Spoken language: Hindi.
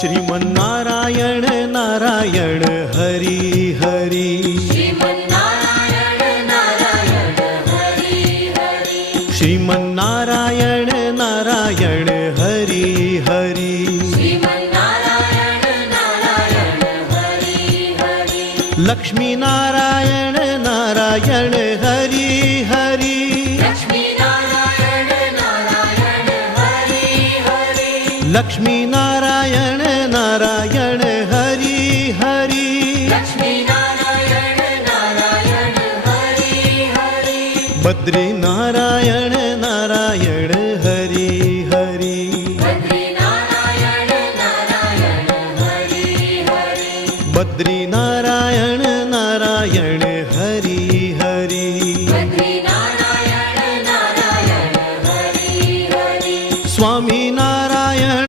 श्रीमन्नारायण नारायण हरी हरी, श्रीमन्नारायण नारायण हरी हरी, श्रीमन्नारायण नारायण हरी हरी, श्रीमन्नारायण नारायण हरी हरी, लक्ष्मी नारायण नारायण हरी हरी, लक्ष्मी नारायण नारायण हरी हरी, लक्ष्मी नारायण नारायण हरी हरी, लक्ष्मी नारायण नारायण हरी हरी, बद्री नारायण नारायण हरी हरी, बद्री नारायण नारायण हरी हरी, बद्री नारायण नारायण